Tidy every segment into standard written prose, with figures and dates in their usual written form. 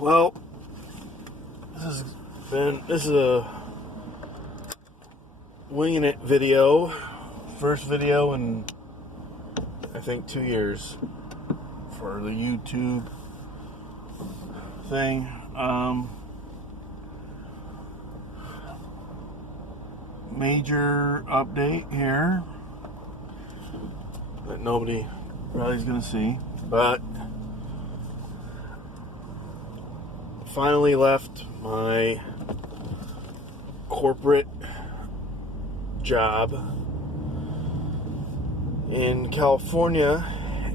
Well, this is a winging it video. First video in I think 2 years for the YouTube thing. Major update here that nobody probably is gonna see, but finally left my corporate job in California,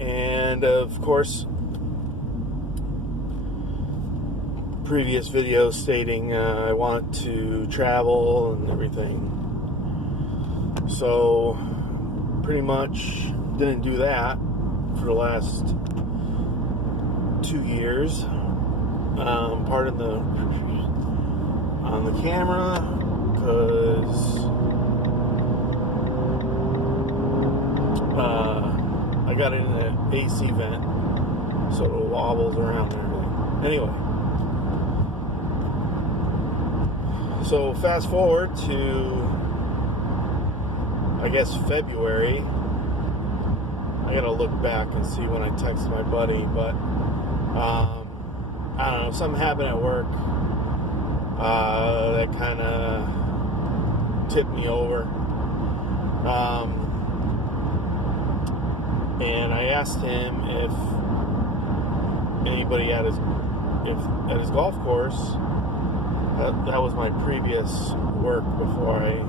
and of course previous videos stating I want to travel and everything, so pretty much didn't do that for the last 2 years. Pardon on the camera, because I got it in an AC vent, so it wobbles around and everything. Anyway, so fast forward to, I guess, February. I gotta look back and see when I texted my buddy, but I don't know, something happened at work that kind of tipped me over. And I asked him if anybody at his golf course, that was my previous work before I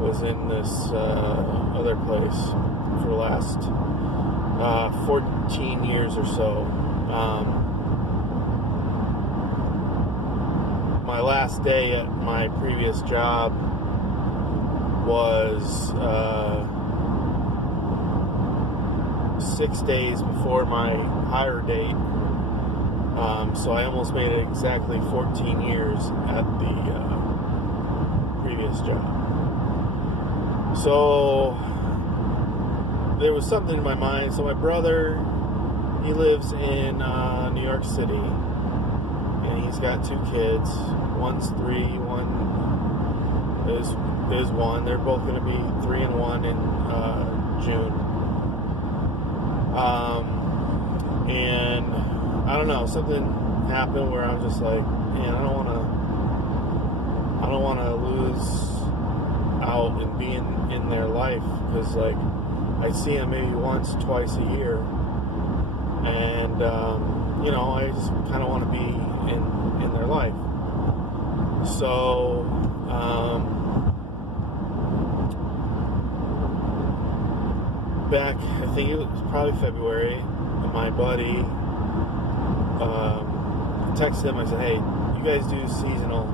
was in this other place for the last 14 years or so. My last day at my previous job was 6 days before my hire date, so I almost made it exactly 14 years at the previous job. So there was something in my mind. So my brother, he lives in New York City, and he's got 2 kids. One's 3, one is 1. They're both going to be 3 and 1 in June. And I don't know, something happened where I'm just like, man, I don't want to lose out and be in their life, because like I see them maybe once, twice a year, and I just kind of want to be in their life. So back, I think it was probably February, my buddy texted him. I said, hey, you guys do seasonal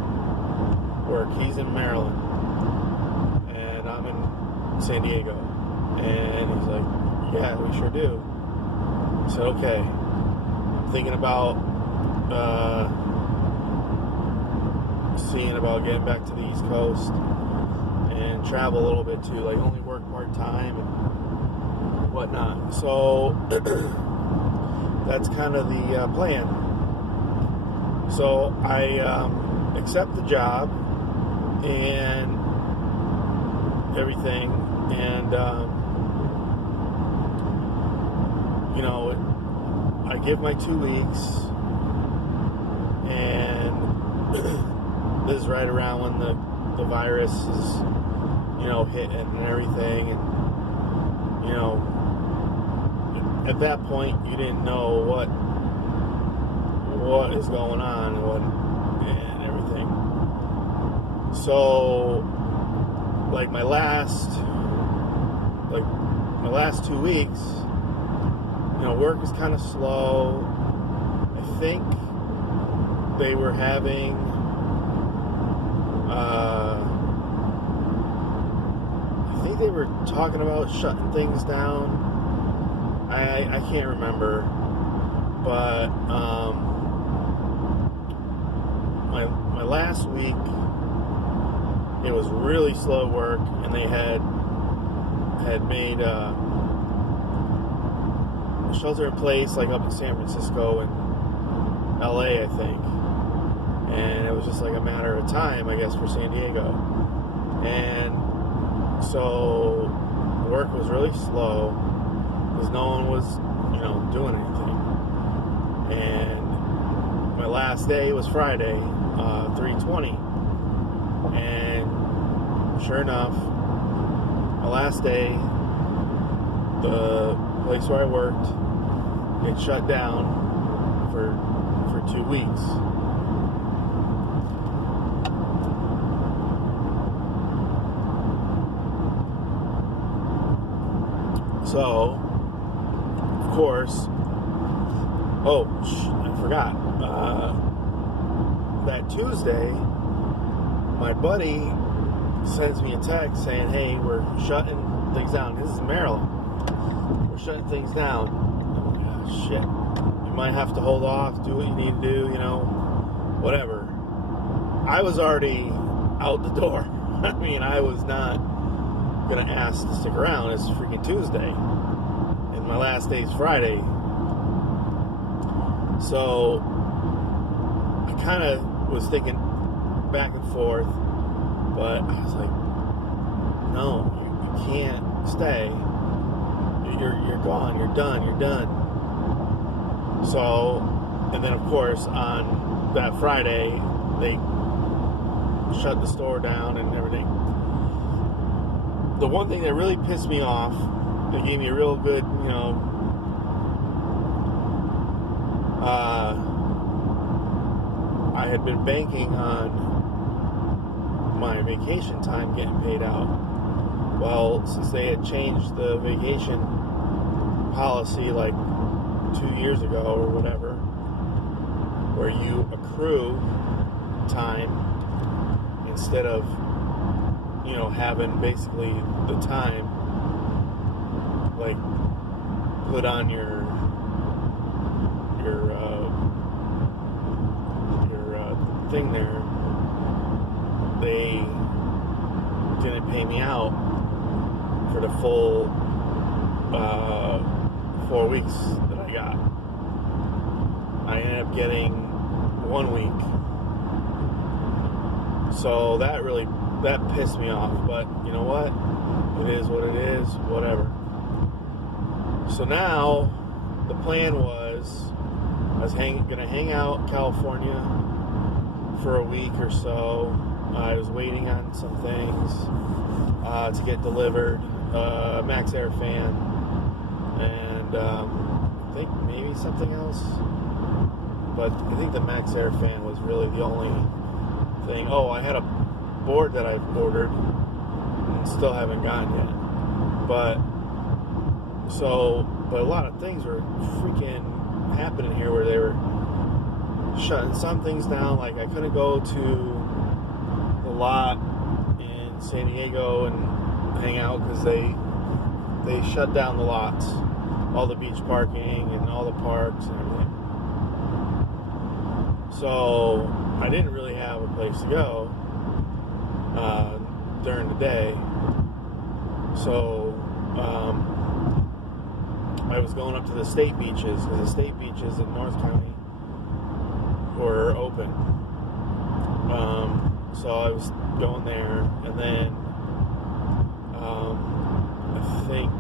work? He's in Maryland and I'm in San Diego, and he's like, yeah, we sure do. I said, okay, I'm thinking about seeing about getting back to the East Coast and travel a little bit too, like only work part-time and whatnot. So that's kind of the plan. So I accept the job and everything, and I give my 2 weeks, and this is right around when the virus is hitting and everything, and at that point you didn't know what is going on and everything. So like my last 2 weeks, work is kind of slow. I think they were having they were talking about shutting things down. I can't remember, but my last week, it was really slow work, and they had made shelter in place like up in San Francisco, and LA, I think. And it was just like a matter of time, I guess, for San Diego. And so work was really slow because no one was, doing anything. And my last day was Friday, 3/20. And sure enough, my last day, the place where I worked, it shut down for 2 weeks. So, of course, I forgot. That Tuesday, my buddy sends me a text saying, "Hey, we're shutting things down." This is Maryland. We're shutting things down. Oh my gosh, shit. You might have to hold off, do what you need to do, whatever. I was already out the door. I mean, I was not going to ask to stick around. It's freaking Tuesday. And my last day's Friday. So I kind of was thinking back and forth, but I was like, no, you can't stay. You're gone. You're done. So, and then of course on that Friday they shut the store down and everything. The one thing that really pissed me off, that gave me a real good, I had been banking on my vacation time getting paid out. Well, since they had changed the vacation policy like 2 years ago or whatever, where you accrue time instead of having basically the time like put on your thing there, they didn't pay me out for the full 4 weeks that I got. I ended up getting 1 week. So that pissed me off, but you know what? It is what it is, whatever. So now, the plan was, I was going to hang out in California for a week or so. I was waiting on some things to get delivered, Max Air fan, and I think maybe something else. But I think the Max Air fan was really the only thing. Oh, I had a board that I've ordered and still haven't gotten yet. But a lot of things were freaking happening here where they were shutting some things down. Like I couldn't go to the lot in San Diego and hang out because they shut down the lots, all the beach parking and all the parks and everything. So I didn't really have a place to go during the day. So I was going up to the state beaches because the state beaches in North County were open. So I was going there, and then I think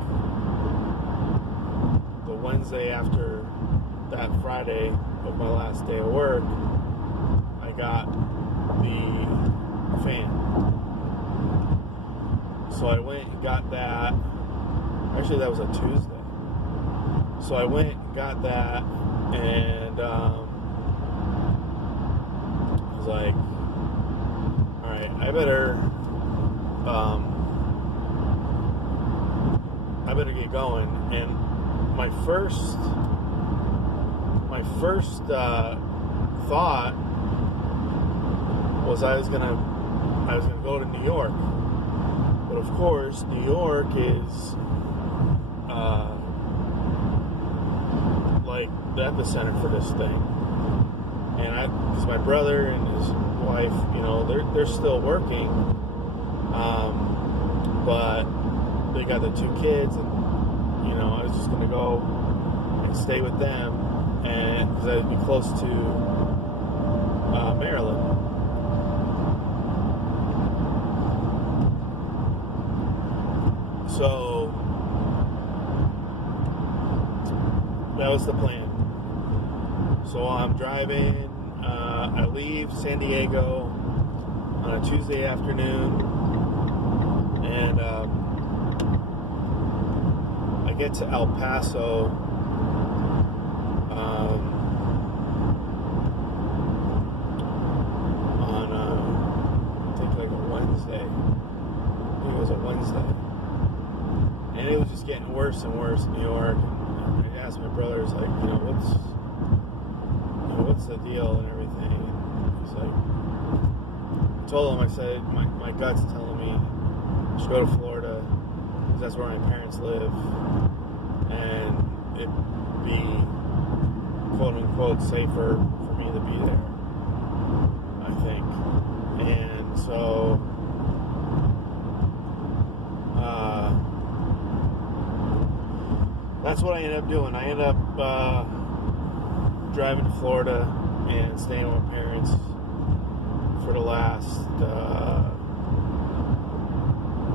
the Wednesday after that Friday of my last day of work, I got the fan. So I went and got that. Actually, that was a Tuesday. So I went and got that, and I was like, all right, I better get going. And my first thought was I was gonna go to New York, but of course New York is like the epicenter for this thing, and because my brother and his wife, they're still working, but they got the 2 kids, and I was just gonna go and stay with them and because I'd be close to Maryland. So that was the plan. So I'm driving. I leave San Diego on a Tuesday afternoon, and I get to El Paso on I think like a Wednesday. I think it was a Wednesday, and it was just getting worse and worse in New York. And I asked my brothers, like, what's the deal and everything. And he's like, I told him, I said, my gut's telling me I should go to Florida because that's where my parents live, and it'd be quote unquote safer for me to be there, I think. And so that's what I ended up doing. I ended up driving to Florida and staying with my parents for the last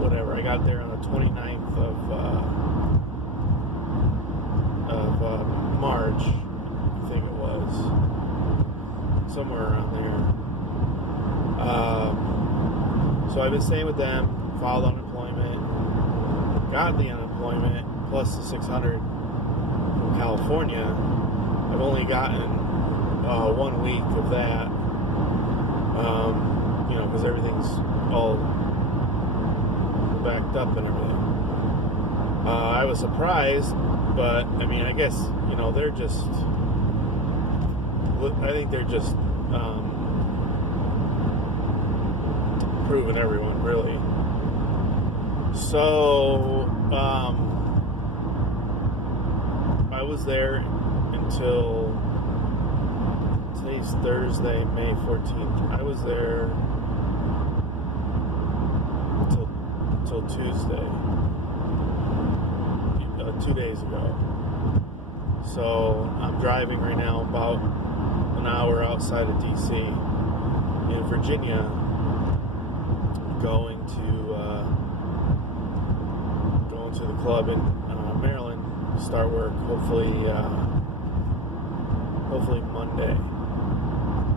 whatever. I got there on the 29th of March, I think it was, somewhere around there. So I've been staying with them, filed unemployment, got the unemployment plus the 600 from California. I've only gotten 1 week of that, because everything's all backed up and everything. I was surprised, but I mean, I guess, they're just, I think they're just proving everyone, really. So, I was there until, today's Thursday, May 14th. I was there until Tuesday, 2 days ago. So I'm driving right now about an hour outside of DC in Virginia, going to the club in Maryland to start work. Hopefully Monday,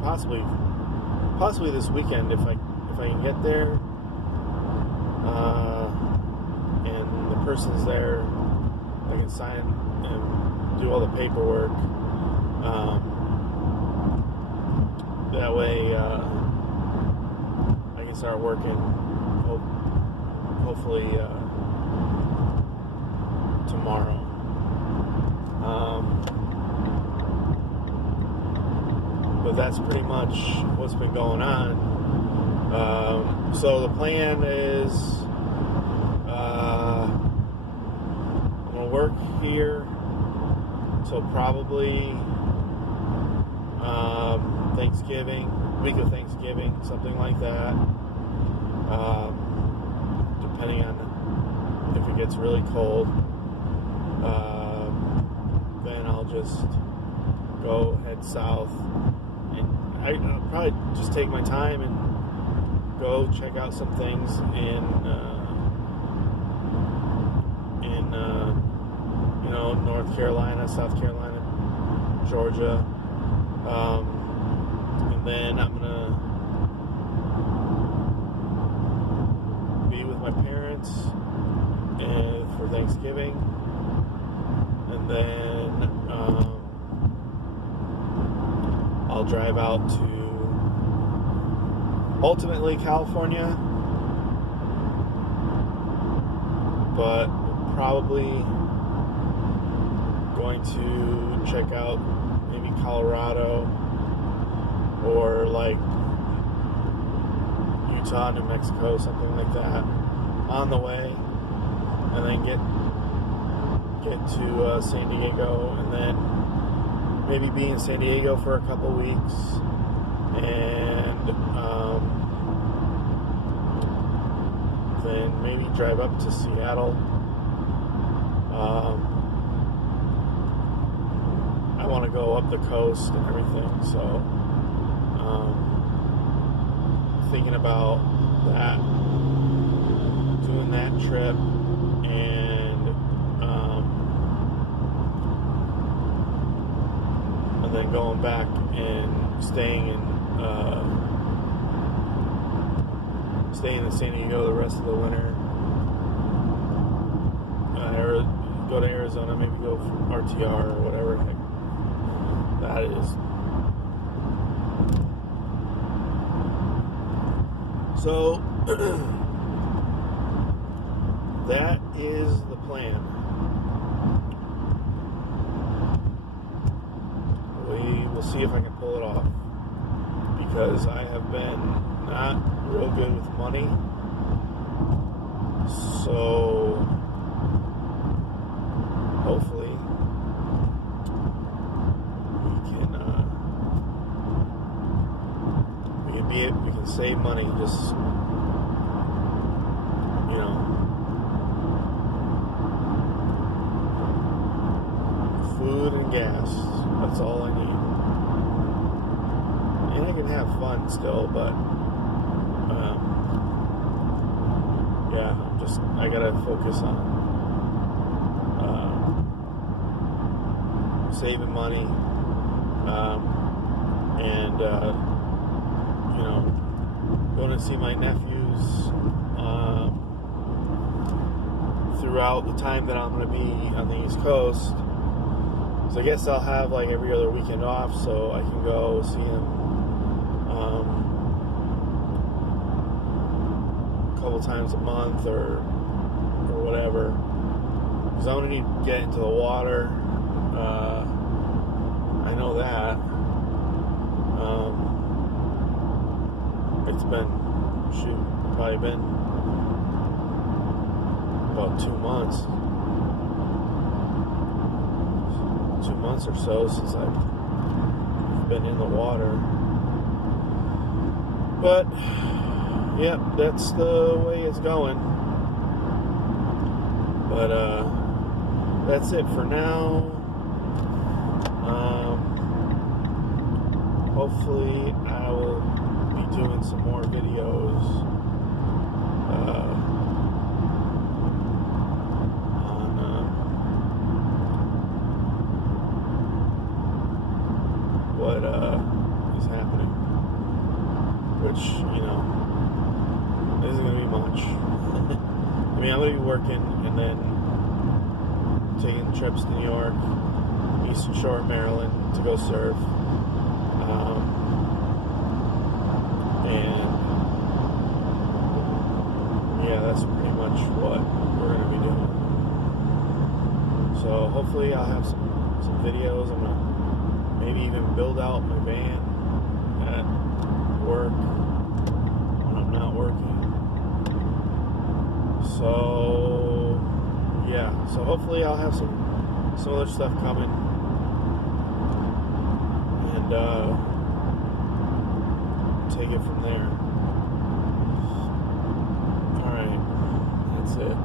possibly this weekend if I can get there, and the person's there, I can sign and do all the paperwork. That way I can start working hopefully tomorrow. But that's pretty much what's been going on. So the plan is I'm going to work here till probably Thanksgiving, week of Thanksgiving, something like that. Depending on if it gets really cold, then I'll just go head south. I'll probably just take my time and go check out some things in North Carolina, South Carolina, Georgia, and then I'm gonna be with my parents for Thanksgiving, and then I'll drive out to ultimately California, but probably going to check out maybe Colorado or like Utah, New Mexico, something like that on the way, and then get to San Diego, and then maybe be in San Diego for a couple weeks, and then maybe drive up to Seattle. I'm want to go up the coast and everything. So thinking about that, doing that trip, and then going back and staying in San Diego the rest of the winter. Go to Arizona, maybe go for RTR or whatever the heck that is. So that is the plan. We will see if I can pull it off, because I have been not real good with money. So hopefully we can save money, just, you know, food and gas. That's all I need. And I can have fun still, but yeah, I gotta focus on saving money, and you know, going to see my nephews throughout the time that I'm going to be on the East Coast. So I guess I'll have like every other weekend off, so I can go see him a couple times a month or whatever. Because I'm going to need to get into the water. I know that. It's been, probably been about 2 months. 2 months or so since I've been in the water. But, yep, that's the way it's going. But, that's it for now. Hopefully I will be doing some more videos on what is happening, which, you know, isn't going to be much. I mean, I'm going to be working and then taking trips to New York, Eastern Shore, Maryland to go surf. And yeah, that's pretty much what we're going to be doing. So hopefully I'll have some videos. I'm going to maybe even build out my van at work when I'm not working. So yeah, so hopefully I'll have some other stuff coming. And take it from there. Alright, that's it.